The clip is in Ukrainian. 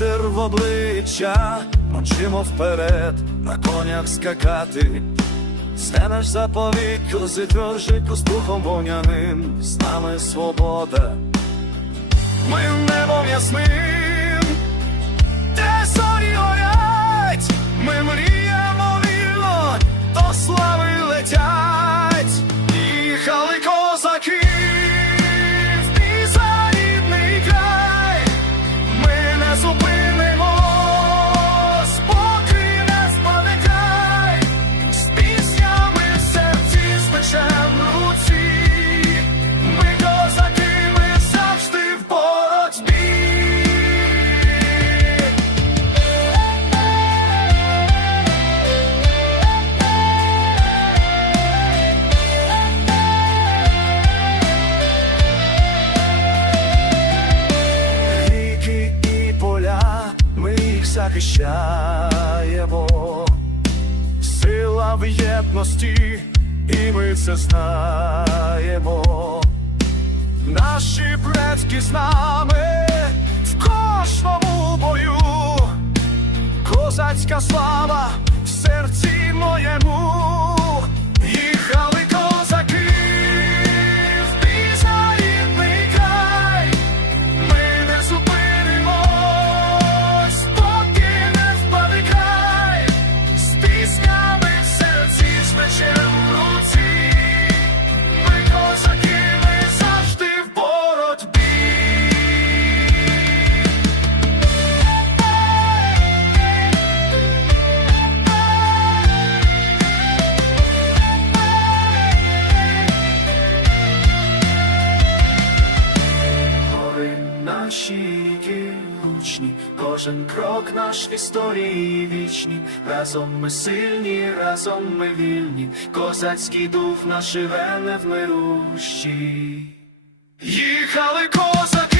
Вітер в обличчя, мчимо вперед, на конях скакати. Стенеш заповідь, кози тверджику з духом вогняним, з нами свобода. Ми небом ясним, де зорі горять, ми мріємо вільно, до слави летять, їхали козаки, в захищаємо. Сила в єдності, і ми це знаємо. Наші предки з нами в кожному бою. Козацька слава в серці моєму. Кожен крок наш в історії вічні. Разом ми сильні, разом ми вільні, козацький дух наш живе мирущі. Їхали козаки.